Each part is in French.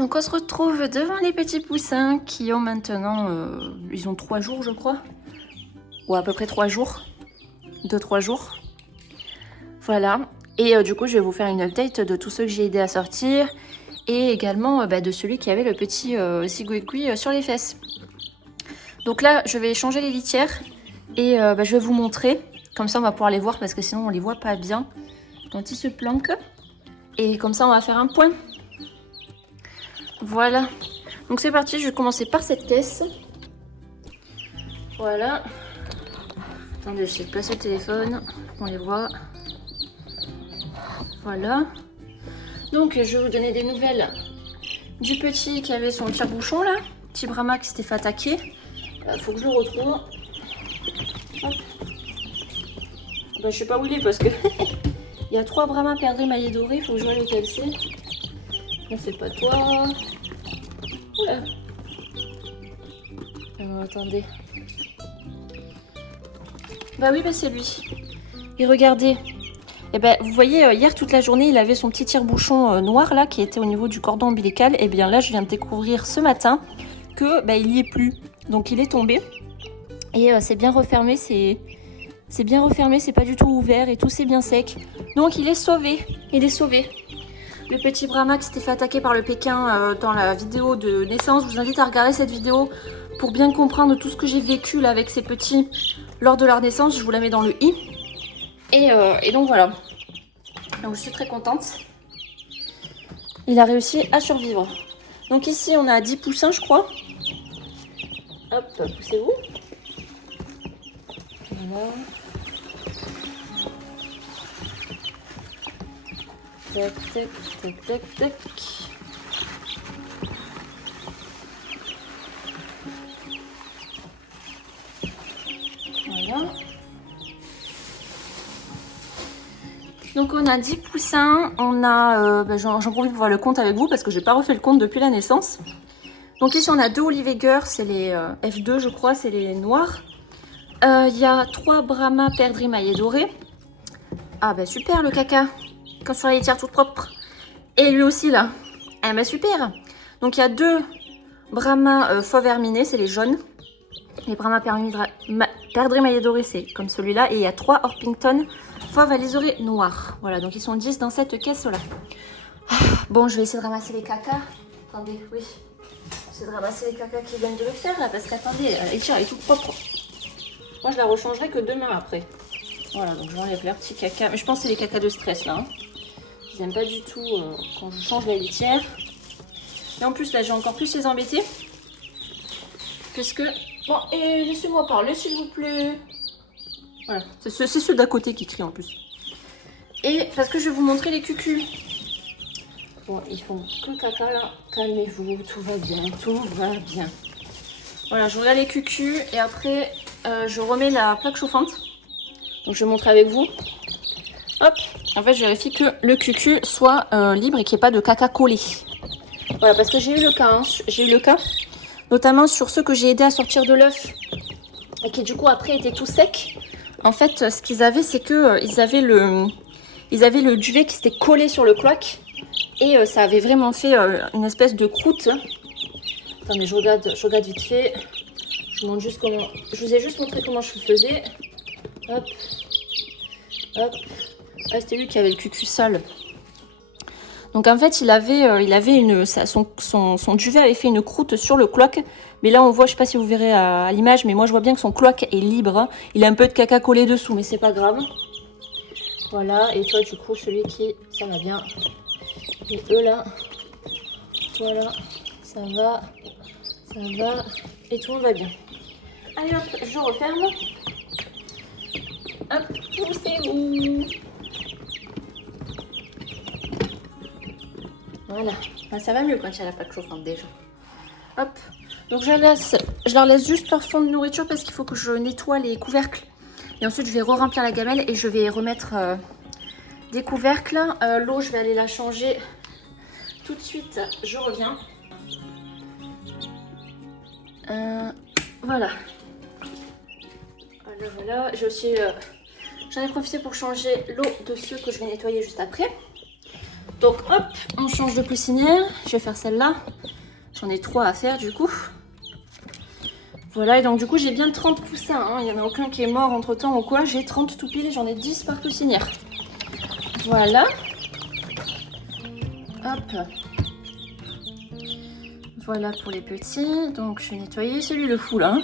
Donc on se retrouve devant les petits poussins qui ont maintenant, ils ont 3 jours je crois, ou à peu près 3 jours, 2-3 jours. Voilà, et du coup je vais vous faire une update de tous ceux que j'ai aidé à sortir, et également de celui qui avait le petit zigouigoui sur les fesses. Donc là je vais changer les litières, et je vais vous montrer, comme ça on va pouvoir les voir parce que sinon on les voit pas bien quand ils se planquent. Et comme ça on va faire un point. Voilà, donc c'est parti, je vais commencer par cette caisse. Voilà. Attendez, j'essaie de placer le téléphone, on les voit. Voilà. Donc je vais vous donner des nouvelles du petit qui avait son tire-bouchon là. Petit Brahma qui s'était fait attaquer. Faut que je le retrouve. Hop. Je sais pas où il est parce que il y a 3 Brahma perdrix maillets dorés, faut que je vois lequel c'est. Non, c'est pas toi. Oula. Alors, attendez. Bah oui, c'est lui. Et regardez. Et vous voyez, hier toute la journée, il avait son petit tire-bouchon noir là qui était au niveau du cordon ombilical. Et bien là, je viens de découvrir ce matin que il y est plus. Donc il est tombé. Et c'est bien refermé, c'est bien refermé, c'est pas du tout ouvert et tout c'est bien sec. Donc il est sauvé. Il est sauvé. Le petit Brahma qui s'était fait attaquer par le Pékin dans la vidéo de naissance. Je vous invite à regarder cette vidéo pour bien comprendre tout ce que j'ai vécu là avec ces petits lors de leur naissance. Je vous la mets dans le i. Et donc voilà. Donc je suis très contente. Il a réussi à survivre. Donc ici on a 10 poussins je crois. Hop, poussez-vous. Voilà. Tac, tac, tac, tac, tac. Voilà. Donc on a 10 poussins, on a, j'en profite pour voir le compte avec vous parce que j'ai pas refait le compte depuis la naissance. Donc ici on a 2 Oliveger, c'est les F2 je crois, c'est les noirs. Il y a 3 Brahma perdrix maillets dorés. Ah super le caca, quand sur la litière toute propre. Et lui aussi là, ah super. Donc il y a 2 Brahma fauve herminé, c'est les jaunes. Les Brahma perdrix maillets dorés, c'est comme celui-là. Et il y a 3 Orpington fauve alisorés noirs. Voilà, donc ils sont 10 dans cette caisse-là. Bon, je vais essayer de ramasser les cacas. Attendez, oui. J'essaie de ramasser les cacas qui viennent de le faire là, parce qu'attendez, la litière est toute propre. Moi, je la rechangerai que demain après. Voilà, donc j'enlève leur petit caca. Mais je pense que c'est les cacas de stress là. Hein. Ils n'aiment pas du tout quand je change la litière. Et en plus, là, j'ai encore plus les embêter. Puisque... Bon, et laissez-moi parler, s'il vous plaît. Voilà, c'est ceux d'à côté qui crient en plus. Et parce que je vais vous montrer les cucus. Bon, ils font que caca là. Calmez-vous, tout va bien, tout va bien. Voilà, je regarde les cucus et après, je remets la plaque chauffante. Donc, je vais montrer avec vous. Hop, en fait, je vérifie que le cucu soit libre et qu'il n'y ait pas de caca collé. Voilà, parce que j'ai eu le cas, hein. J'ai eu le cas, notamment sur ceux que j'ai aidé à sortir de l'œuf et qui du coup après étaient tout secs. En fait, ce qu'ils avaient, c'est que ils avaient le duvet qui s'était collé sur le cloaque et ça avait vraiment fait une espèce de croûte. Attendez, je regarde vite fait. Je vous montre juste comment. Je vous ai juste montré comment je faisais. Hop, hop. Ah, c'était lui qui avait le cucu sale. Donc en fait, il avait son duvet avait fait une croûte sur le cloaque. Mais là, on voit, je sais pas si vous verrez à l'image, mais moi je vois bien que son cloaque est libre. Il a un peu de caca collé dessous, mais c'est pas grave. Voilà, et toi du coup, celui qui, ça va bien. Et eux là, voilà, ça va, et tout va bien. Allez hop, je referme. Hop, poussez-vous. Voilà, ça va mieux quand il y a la plaque chauffante déjà. Hop, donc je leur laisse juste leur fond de nourriture parce qu'il faut que je nettoie les couvercles. Et ensuite je vais re-remplir la gamelle et je vais remettre des couvercles. L'eau, je vais aller la changer tout de suite, je reviens. Voilà. Voilà, j'ai aussi... j'en ai profité pour changer l'eau de ceux que je vais nettoyer juste après. Donc hop, on change de poussinière. Je vais faire celle-là. J'en ai 3 à faire du coup. Voilà, et donc du coup j'ai bien 30 poussins, hein. Il n'y en a aucun qui est mort entre temps ou quoi. J'ai 30 tout pile et j'en ai 10 par poussinière. Voilà. Hop. Voilà pour les petits. Donc je vais nettoyer celui le fou là. Hein.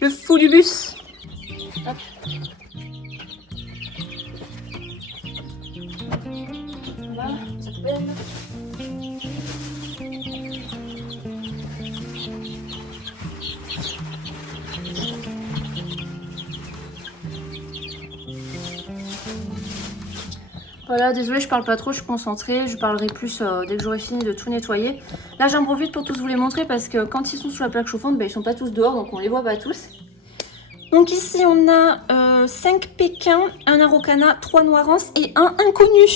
Le fou du bus. Hop. Voilà, ça poubelle. Voilà, désolée, je parle pas trop, je suis concentrée. Je parlerai plus dès que j'aurai fini de tout nettoyer. Là, j'en profite pour tous vous les montrer parce que quand ils sont sous la plaque chauffante, ils sont pas tous dehors, donc on les voit pas tous. Donc ici, on a 5 pékins, un araucana, 3 noirances et un inconnu.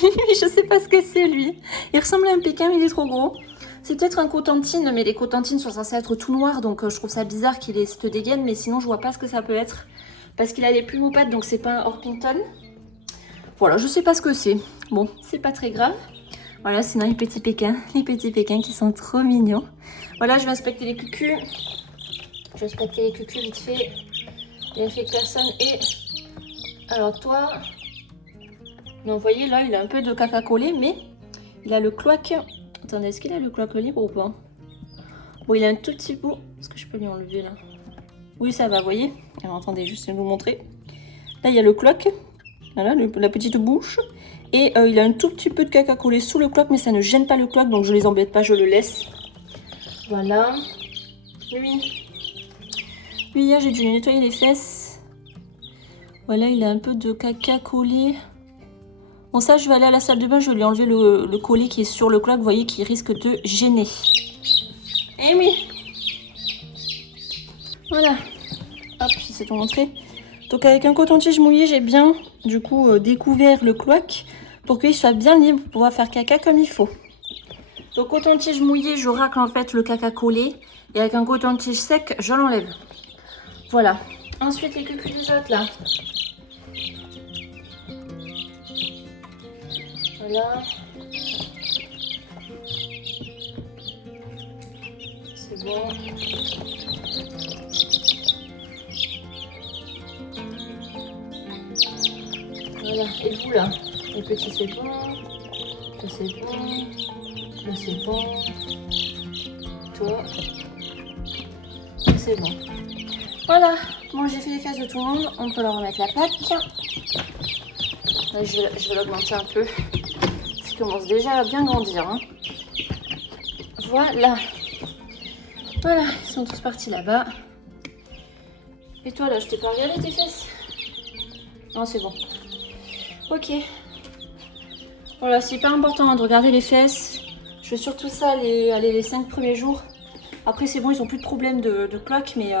Je sais pas ce que c'est, lui. Il ressemble à un pékin, mais il est trop gros. C'est peut-être un cotentine, mais les cotentines sont censés être tout noirs, donc je trouve ça bizarre qu'il ait cette dégaine, mais sinon, je vois pas ce que ça peut être. Parce qu'il a des plumes aux pattes, donc c'est pas un Orpington. Voilà, je sais pas ce que c'est. Bon, c'est pas très grave. Voilà, sinon les petits pékins qui sont trop mignons. Voilà, je vais inspecter les cucus. Je vais inspecter les cucus vite fait. Il n'infecte personne. Et alors toi, non, vous voyez là, il a un peu de caca collé, mais il a le cloaque. Attendez, est-ce qu'il a le cloaque libre ou pas? Bon, il a un tout petit bout. Est-ce que je peux lui enlever là? Oui, ça va, vous voyez. Alors attendez, juste je vais vous montrer. Là, il y a le cloaque. Voilà, la petite bouche. Et il a un tout petit peu de caca collé sous le cloaque, mais ça ne gêne pas le cloaque, donc je les embête pas, je le laisse. Voilà. Lui, hier, j'ai dû lui nettoyer les fesses. Voilà, il a un peu de caca collé. Bon, ça, je vais aller à la salle de bain, je vais lui enlever le collet qui est sur le cloaque, vous voyez, qui risque de gêner. Eh oui. Voilà. Hop, j'essaie de vous montrer. Donc avec un coton-tige mouillé, j'ai bien du coup découvert le cloaque pour qu'il soit bien libre pour pouvoir faire caca comme il faut. Donc coton-tige mouillé, je racle en fait le caca collé et avec un coton-tige sec, je l'enlève. Voilà. Ensuite les cuculisotes là. Voilà. C'est bon. Voilà, et vous là, les petits c'est bon, là c'est bon, là c'est bon, toi, c'est bon. Voilà, bon j'ai fait les fesses de tout le monde, on peut leur remettre la plaque. Là, je vais l'augmenter un peu, parce qu'il commence déjà à bien grandir. Hein. Voilà, voilà, ils sont tous partis là-bas. Et toi là, je t'ai pas regardé tes fesses? Non, c'est bon. Ok. Voilà, c'est hyper important hein, de regarder les fesses. Je fais surtout ça les 5 premiers jours. Après, c'est bon, ils n'ont plus de problème de cloaque, mais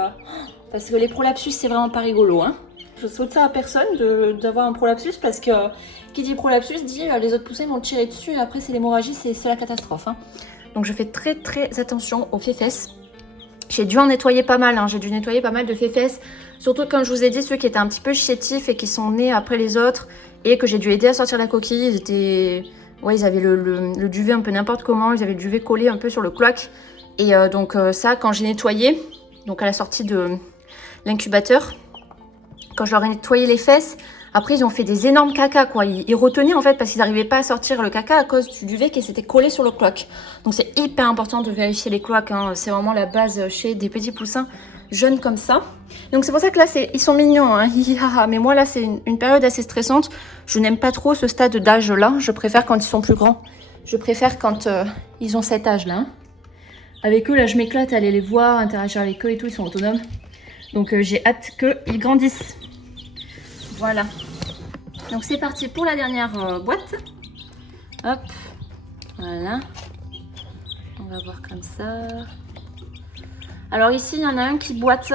parce que les prolapsus, c'est vraiment pas rigolo. Hein. Je souhaite ça à personne d'avoir un prolapsus parce que qui dit prolapsus dit les autres poussins vont tirer dessus et après, c'est l'hémorragie, c'est la catastrophe. Hein. Donc, je fais très très attention aux fesses. J'ai dû en nettoyer pas mal, hein. J'ai dû nettoyer pas mal de fesses. Surtout comme je vous ai dit, ceux qui étaient un petit peu chétifs et qui sont nés après les autres. Et que j'ai dû aider à sortir la coquille. Ils étaient... Ouais, ils avaient le duvet un peu n'importe comment. Ils avaient le duvet collé un peu sur le cloaque. Et donc ça, quand j'ai nettoyé, donc à la sortie de l'incubateur, quand je leur ai nettoyé les fesses, après ils ont fait des énormes caca quoi. Ils retenaient en fait parce qu'ils n'arrivaient pas à sortir le caca à cause du duvet qui s'était collé sur le cloaque. Donc c'est hyper important de vérifier les cloaques. Hein. C'est vraiment la base chez des petits poussins jeunes comme ça. Donc c'est pour ça que là, ils sont mignons. Hein. Mais moi là, c'est une période assez stressante. Je n'aime pas trop ce stade d'âge là. Je préfère quand ils sont plus grands. Je préfère quand ils ont cet âge là. Hein. Avec eux, là, je m'éclate à aller les voir, interagir avec eux et tout. Ils sont autonomes. Donc j'ai hâte qu'ils grandissent. Voilà. Donc c'est parti pour la dernière boîte. Hop. Voilà. On va voir comme ça. Alors ici, il y en a un qui boite.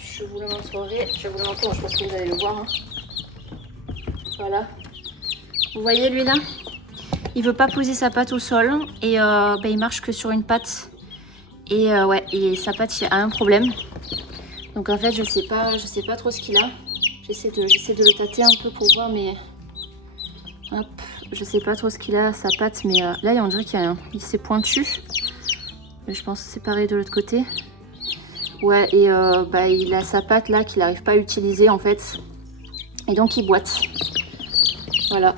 Je vous le montrerai. Je vous le montre, je pense que vous allez le voir. Hein. Voilà. Vous voyez lui là? Il veut pas poser sa patte au sol. Et il marche que sur une patte. Et ouais, et sa patte, il y a un problème. Donc en fait, je sais pas trop ce qu'il a. J'essaie de le tâter un peu pour voir, mais... Hop, Je sais pas trop ce qu'il a à sa patte, mais là on dirait qu'il s'est pointu. Mais je pense que c'est pareil de l'autre côté. Ouais, et il a sa patte là qu'il n'arrive pas à utiliser en fait. Et donc il boite. Voilà.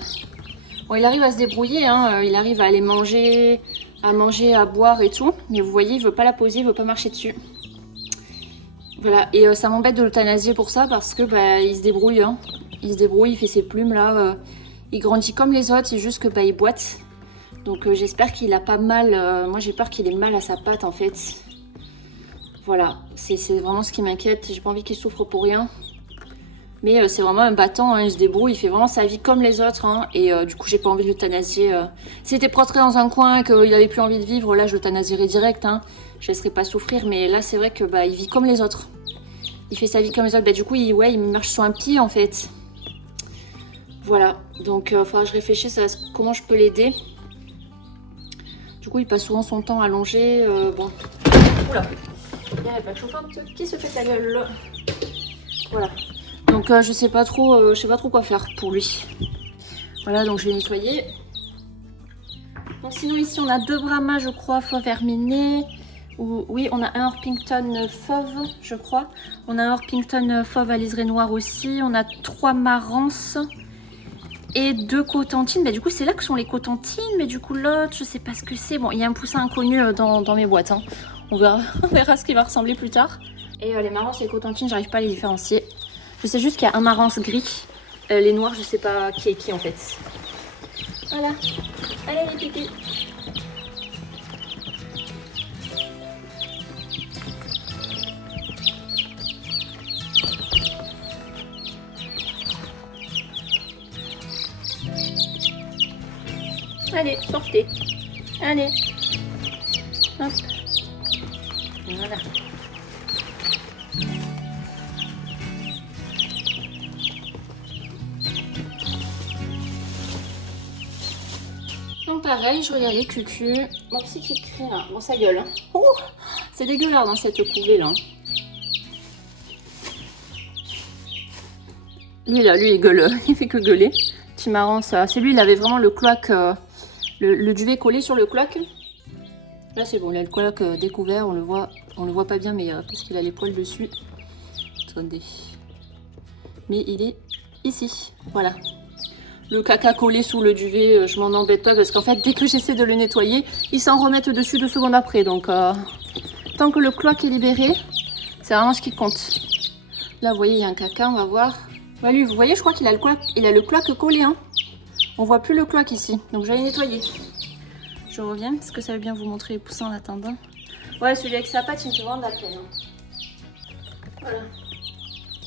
Bon, il arrive à se débrouiller, hein. Il arrive à aller manger, à boire et tout. Mais vous voyez, il veut pas la poser, il veut pas marcher dessus. Voilà, et ça m'embête de l'euthanasier pour ça parce que il se débrouille, hein. Il se débrouille, il fait ses plumes là. Il grandit comme les autres, c'est juste que il boite. Donc j'espère qu'il a pas mal. Moi j'ai peur qu'il ait mal à sa patte en fait. Voilà, c'est vraiment ce qui m'inquiète. J'ai pas envie qu'il souffre pour rien. Mais c'est vraiment un battant, hein. Il se débrouille, il fait vraiment sa vie comme les autres. Hein. Et du coup j'ai pas envie de l'euthanasier. S'il était prostré dans un coin, qu'il avait plus envie de vivre, là je l'euthanasierais direct. Hein. Je laisserai pas souffrir, mais là c'est vrai que il vit comme les autres. Il fait sa vie comme les autres. Du coup il marche sur un pied en fait. Voilà, donc il faudra que je réfléchisse à comment je peux l'aider. Du coup il passe souvent son temps allongé. Bon. Oula, il y a la plaque chauffante qui se fait la gueule. Voilà. Donc je sais pas trop quoi faire pour lui. Voilà, donc je vais nettoyer. Donc sinon ici on a 2 Brahmas je crois, fauve herminé. Oui, on a un Orpington fauve, je crois. On a un Orpington fauve à liseré noir aussi. On a 3 Marances et 2 Cotentines. Mais du coup, c'est là que sont les Cotentines. Mais du coup, l'autre, je sais pas ce que c'est. Bon, il y a un poussin inconnu dans mes boîtes. Hein. On verra ce qu'il va ressembler plus tard. Et les Marances et les Cotentines, j'arrive pas à les différencier. Je sais juste qu'il y a un Marance gris. Les noirs, je sais pas qui est qui en fait. Voilà. Allez, les pipis. Allez, sortez. Allez. Hop. Voilà. Donc pareil, je regarde les cucus. Mon petit qui crie là. Bon, ça gueule. Hein. Ouh, c'est dégueulasse dans cette couvée là. Lui là, lui il gueule. Il fait que gueuler. Petit marrant ça. C'est lui, il avait vraiment le cloaque. Le duvet collé sur le cloaque. Là c'est bon, il a le cloaque découvert, on le voit pas bien mais parce qu'il a les poils dessus. Attendez. Mais il est ici, voilà. Le caca collé sous le duvet, je m'en embête pas parce qu'en fait dès que j'essaie de le nettoyer, ils s'en remettent dessus 2 secondes après. Donc tant que le cloaque est libéré, c'est vraiment ce qui compte. Là vous voyez il y a un caca, on va voir. Ouais, lui vous voyez je crois qu'il a le cloaque collé. Hein. On voit plus le cloaque ici, donc je vais aller nettoyer. Je reviens parce que ça veut bien vous montrer les poussins en attendant. Ouais, celui avec sa patte, il me fait vraiment de la peine. Hein. Voilà.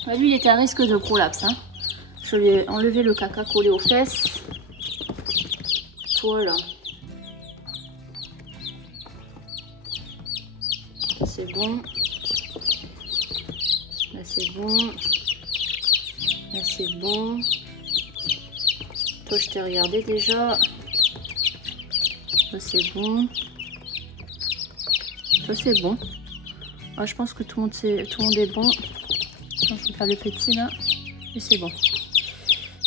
Ouais, lui, il était à risque de prolapse. Hein. Je lui ai enlevé le caca collé aux fesses. Voilà. C'est bon. Là, c'est bon. Là, c'est bon. Toi, je t'ai regardé déjà. Ça c'est bon. Ça c'est bon. Ah, je pense que tout le monde est bon. Je vais faire le petit là. Et c'est bon.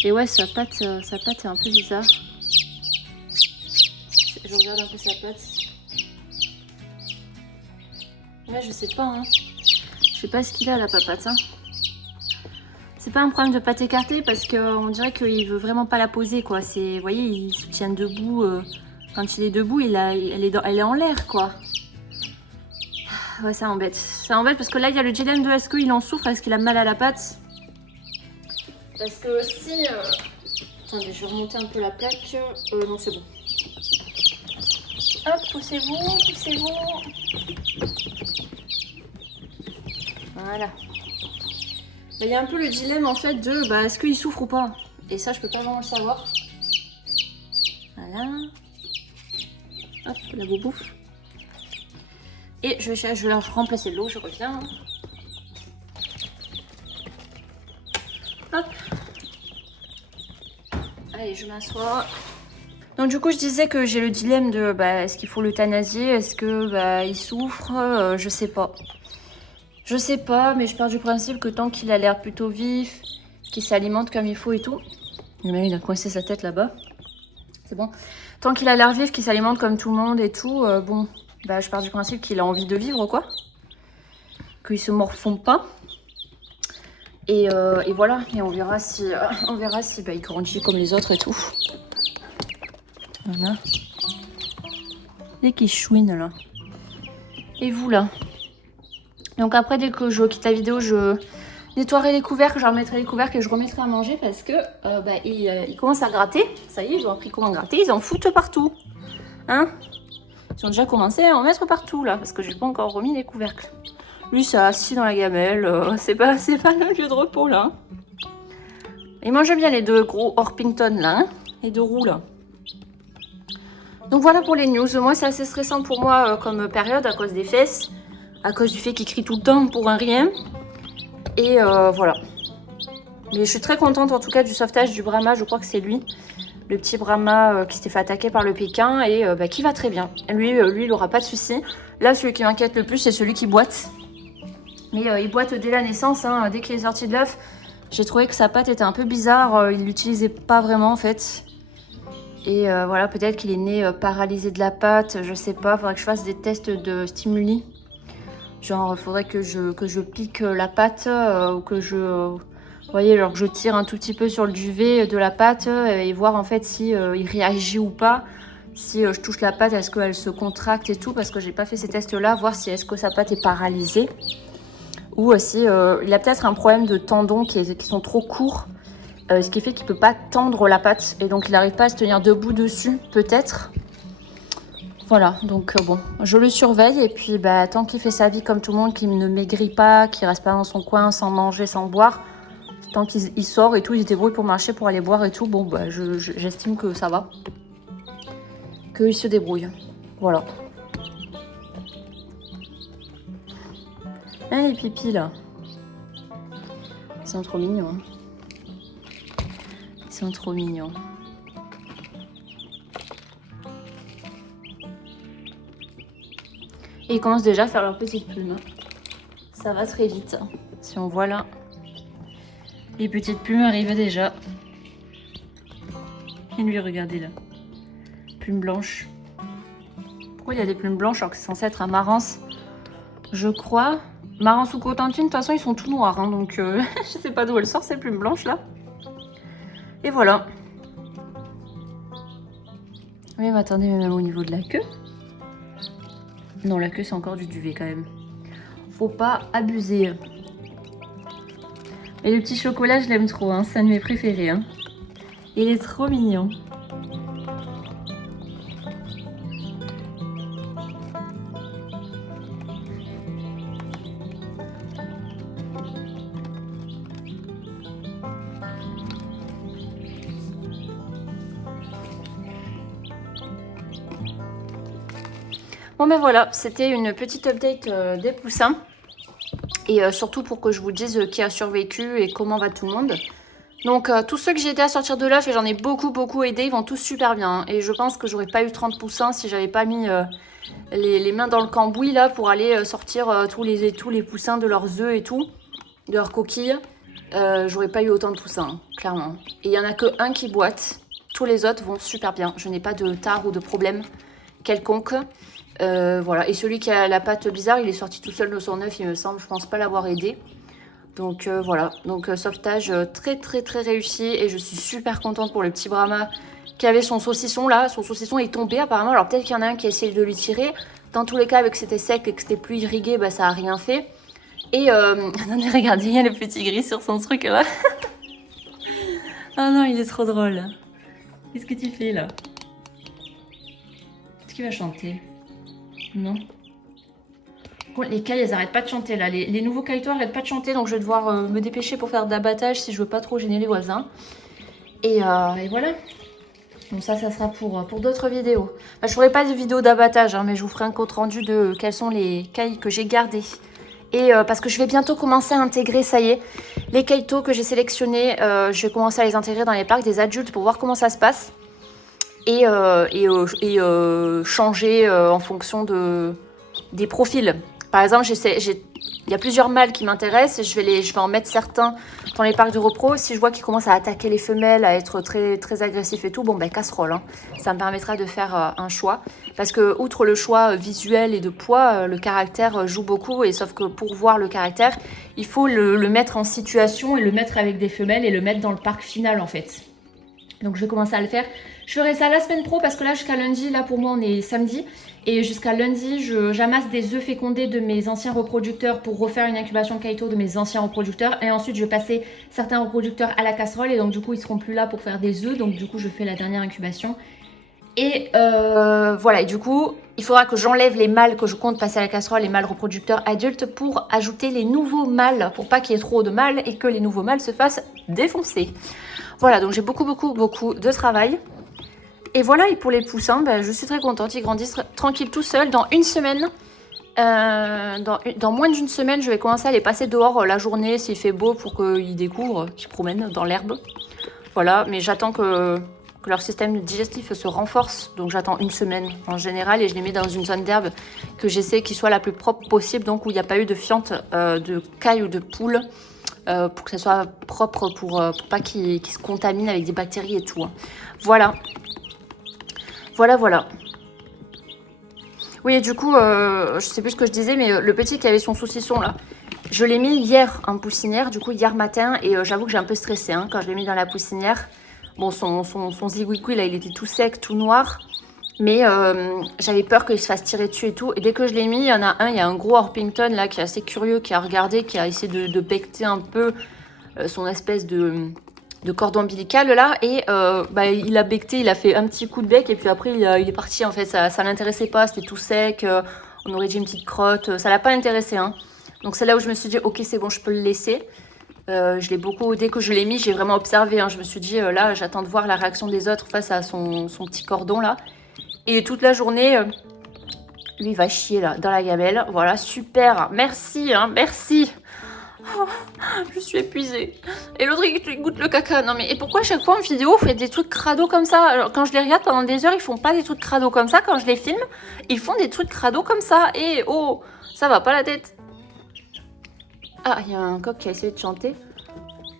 Et ouais, sa patte est un peu bizarre. Je regarde un peu sa patte. Ouais, je sais pas. Hein. Je sais pas ce qu'il a la papate. Hein. C'est pas un problème de patte écartée parce qu'on dirait qu'il veut vraiment pas la poser quoi. Vous voyez, il se tient debout. Quand il est debout, elle est en l'air, quoi. Ouais, ça embête. Ça embête parce que là, il y a le dilemme de est-ce qu'il en souffre, est-ce qu'il a mal à la patte. Parce que si... Attendez, je vais remonter un peu la plaque. Non, c'est bon. Hop, poussez-vous, poussez-vous. Voilà. Il y a un peu le dilemme, en fait, de est-ce qu'il souffre ou pas. Et ça, je peux pas vraiment le savoir. Voilà. Hop, la boubouffe. Et je vais remplacer l'eau, je reviens. Hop. Allez, je m'assois. Donc du coup, je disais que j'ai le dilemme de est-ce qu'il faut l'euthanasier, est-ce que il souffre, je sais pas. Je sais pas, mais je pars du principe que tant qu'il a l'air plutôt vif, qu'il s'alimente comme il faut et tout. Mais il a coincé sa tête là-bas. c'est bon. Tant qu'il a l'air vif, qu'il s'alimente comme tout le monde et tout, bon, bah je pars du principe qu'il a envie de vivre, quoi. Qu'il se morfond pas. Et voilà, et on verra si bah, il grandit comme les autres et tout. Voilà. Dès qu'il chouine là. Et vous là. Donc après, dès que je quitte la vidéo, je nettoierai les couvercles, je remettrai les couvercles et je remettrai à manger parce que bah, ils commencent à gratter. Ça y est, ils ont appris comment gratter, ils en foutent partout. Hein? Ils ont déjà commencé à en mettre partout là, parce que j'ai pas encore remis les couvercles. Lui, ça assis dans la gamelle, c'est pas le lieu de repos là. Il mange bien les deux gros Orpington là, hein, les deux roues là. Donc voilà pour les news. Moi, c'est assez stressant pour moi comme période à cause des fesses, à cause du fait qu'il crie tout le temps pour un rien. Et voilà. Mais je suis très contente en tout cas du sauvetage du Brahma, je crois que c'est lui. Le petit Brahma qui s'était fait attaquer par le Pékin et bah, qui va très bien. Lui, il n'aura pas de soucis. Là, celui qui m'inquiète le plus, c'est celui qui boite. Mais il boite dès la naissance, hein, dès qu'il est sorti de l'œuf. J'ai trouvé que sa patte était un peu bizarre, il l'utilisait pas vraiment en fait. Et voilà, peut-être qu'il est né paralysé de la patte, je sais pas, faudrait que je fasse des tests de stimuli. Genre, faudrait que je pique la patte ou que vous voyez, genre que je tire un tout petit peu sur le duvet de la patte et voir en fait si il réagit ou pas. Si je touche la patte, est-ce qu'elle se contracte et tout, parce que j'ai pas fait ces tests-là, voir si est-ce que sa patte est paralysée. Ou si il a peut-être un problème de tendons qui sont trop courts, ce qui fait qu'il peut pas tendre la patte et donc il n'arrive pas à se tenir debout dessus, peut-être. Voilà, donc bon, je le surveille et puis bah, tant qu'il fait sa vie comme tout le monde, qu'il ne maigrit pas, qu'il reste pas dans son coin sans manger, sans boire, tant qu'il sort et tout, il se débrouille pour marcher, pour aller boire et tout, bon bah j'estime que ça va, qu'il se débrouille, voilà. Ah, les pipis là, ils sont trop mignons, hein. Ils sont trop mignons. Et ils commencent déjà à faire leurs petites plumes. Ça va très vite. Si on voit là, les petites plumes arrivent déjà. Et lui, regardez là. Plumes blanches. Pourquoi il y a des plumes blanches alors que c'est censé être un marance? Je crois. Marance ou cotentine, de toute façon, ils sont tout noirs. Hein, donc, je sais pas d'où elle sort ces plumes blanches là. Et voilà. Oui, mais attendez, même au niveau de la queue. Non, la queue, c'est encore du duvet quand même. Faut pas abuser. Et le petit chocolat, je l'aime trop. Hein, c'est un de mes préférés. Hein. Il est trop mignon. Bon ben voilà, c'était une petite update des poussins. Et surtout pour que je vous dise qui a survécu et comment va tout le monde. Donc tous ceux que j'ai aidé à sortir de l'œuf, et j'en ai beaucoup aidé, ils vont tous super bien. Hein. Et je pense que j'aurais pas eu 30 poussins si j'avais pas mis les mains dans le cambouis là pour aller sortir tous les poussins de leurs œufs et tout, de leurs coquilles. J'aurais pas eu autant de poussins, hein, clairement. Et il y en a que un qui boite, tous les autres vont super bien. Je n'ai pas de tare ou de problème quelconque. Voilà, et celui qui a la patte bizarre, il est sorti tout seul de son œuf, il me semble, je pense pas l'avoir aidé. Donc voilà, donc sauvetage très réussi et je suis super contente pour le petit Brahma qui avait son saucisson là. Son saucisson est tombé apparemment, alors peut-être qu'il y en a un qui a essayé de lui tirer. Dans tous les cas, avec que c'était sec et que c'était plus irrigué, bah ça a rien fait. Et attendez, regardez, il y a le petit gris sur son truc là. Ah non, il est trop drôle. Qu'est-ce que tu fais là? Est-ce qu'il va chanter? Non. Bon, les cailles, elles arrêtent pas de chanter là. Les nouveaux cailletons arrêtent pas de chanter, donc je vais devoir me dépêcher pour faire d'abattage si je veux pas trop gêner les voisins. Et voilà. Donc ça sera pour d'autres vidéos. Bah, je ferai pas de vidéo d'abattage, hein, mais je vous ferai un compte rendu de quelles sont les cailles que j'ai gardées. Et parce que je vais bientôt commencer à intégrer, ça y est, les cailletons que j'ai sélectionnés. Je vais commencer à les intégrer dans les parcs des adultes pour voir comment ça se passe. Et changer en fonction des profils. Par exemple, il y a plusieurs mâles qui m'intéressent. Je vais en mettre certains dans les parcs de repro. Si je vois qu'ils commencent à attaquer les femelles, à être très, très agressifs et tout, bon, ben casserole. Hein. Ça me permettra de faire un choix. Parce que, outre le choix visuel et de poids, le caractère joue beaucoup. Et sauf que pour voir le caractère, il faut le mettre en situation et le mettre avec des femelles et le mettre dans le parc final, en fait. Donc, je vais commencer à le faire. Je ferai ça la semaine pro parce que là, jusqu'à lundi, là pour moi, on est samedi. Et jusqu'à lundi, j'amasse des œufs fécondés de mes anciens reproducteurs pour refaire une incubation Kaito de mes anciens reproducteurs. Et ensuite, je vais passer certains reproducteurs à la casserole. Et donc, du coup, ils seront plus là pour faire des œufs. Donc, du coup, je fais la dernière incubation. Et voilà. Et du coup, il faudra que j'enlève les mâles que je compte passer à la casserole, les mâles reproducteurs adultes, pour ajouter les nouveaux mâles, pour pas qu'il y ait trop de mâles et que les nouveaux mâles se fassent défoncer. Voilà, donc j'ai beaucoup de travail. Et voilà, et pour les poussins, ben, je suis très contente. Ils grandissent tranquilles tout seuls. Dans une semaine, dans moins d'une semaine, je vais commencer à les passer dehors la journée s'il fait beau pour qu'ils découvrent, qu'ils promènent dans l'herbe. Voilà, mais j'attends que leur système digestif se renforce. Donc j'attends une semaine en général et je les mets dans une zone d'herbe que j'essaie qu'il soit la plus propre possible. Donc où il n'y a pas eu de fiente, de cailles ou de poules. Pour que ça soit propre, pour pas qu'ils se contaminent avec des bactéries et tout. Hein. Voilà. Voilà. Oui, et du coup, je sais plus ce que je disais, mais le petit qui avait son saucisson là, je l'ai mis hier en poussinière, du coup hier matin, et j'avoue que j'ai un peu stressé hein, quand je l'ai mis dans la poussinière. Bon, son zigouigoui là, il était tout sec, tout noir, mais j'avais peur qu'il se fasse tirer dessus et tout. Et dès que je l'ai mis, il y a un gros Orpington là qui est assez curieux, qui a regardé, qui a essayé de becter un peu son espèce de cordon ombilical là, et il a becté, il a fait un petit coup de bec et puis après il est parti en fait. Ça l'intéressait pas, c'était tout sec, on aurait dit une petite crotte, ça l'a pas intéressé hein. Donc c'est là où je me suis dit ok c'est bon, je peux le laisser. Dès que je l'ai mis, j'ai vraiment observé hein. Je me suis dit là j'attends de voir la réaction des autres face à son petit cordon là. Et toute la journée lui il va chier là dans la gamelle. Voilà, super, merci hein, merci. Oh, je suis épuisée. Et l'autre il goûte le caca. Non mais et pourquoi à chaque fois en vidéo vous faites des trucs crado comme ça? Alors, quand je les regarde pendant des heures, ils font pas des trucs crado comme ça. Quand je les filme, ils font des trucs crado comme ça. Et oh, ça va pas la tête. Ah, il y a un coq qui a essayé de chanter.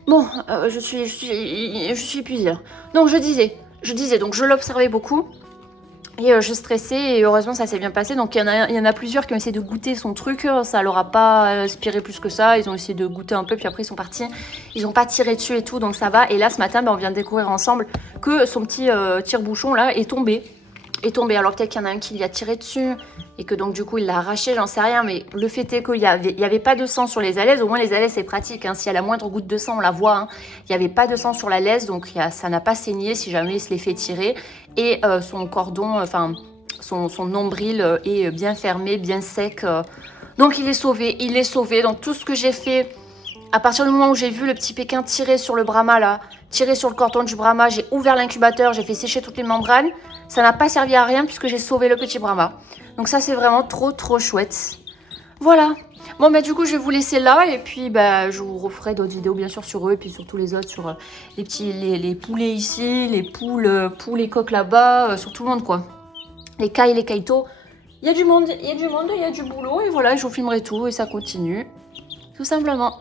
Bon, je suis épuisée. Donc je disais, donc je l'observais beaucoup. Et je stressais et heureusement ça s'est bien passé. Donc il y en a plusieurs qui ont essayé de goûter son truc. Ça leur a pas inspiré plus que ça. Ils ont essayé de goûter un peu puis après ils sont partis. Ils ont pas tiré dessus et tout donc ça va. Et là ce matin on vient de découvrir ensemble que son petit tire-bouchon là est tombé. Alors peut-être qu'il y en a un qui lui a tiré dessus et que donc du coup il l'a arraché, j'en sais rien. Mais le fait est qu'il y avait pas de sang sur les alaises. Au moins les alaises c'est pratique hein. S'il y a la moindre goutte de sang on la voit hein. Il n'y avait pas de sang sur la laisse donc ça n'a pas saigné si jamais il se les fait tirer. Et son cordon, enfin son nombril est bien fermé, bien sec. Donc il est sauvé. Donc tout ce que j'ai fait, à partir du moment où j'ai vu le petit Pékin tirer sur le Brahma là, tirer sur le cordon du Brahma, j'ai ouvert l'incubateur, j'ai fait sécher toutes les membranes. Ça n'a pas servi à rien puisque j'ai sauvé le petit Brahma. Donc ça c'est vraiment trop chouette. Voilà. Bon bah du coup je vais vous laisser là et puis bah je vous referai d'autres vidéos bien sûr sur eux et puis sur tous les autres, sur les poulets ici, les poules et coqs là-bas, sur tout le monde quoi. Les kai et les kaito. Il y a du monde, il y a du boulot et voilà je vous filmerai tout et ça continue. Tout simplement.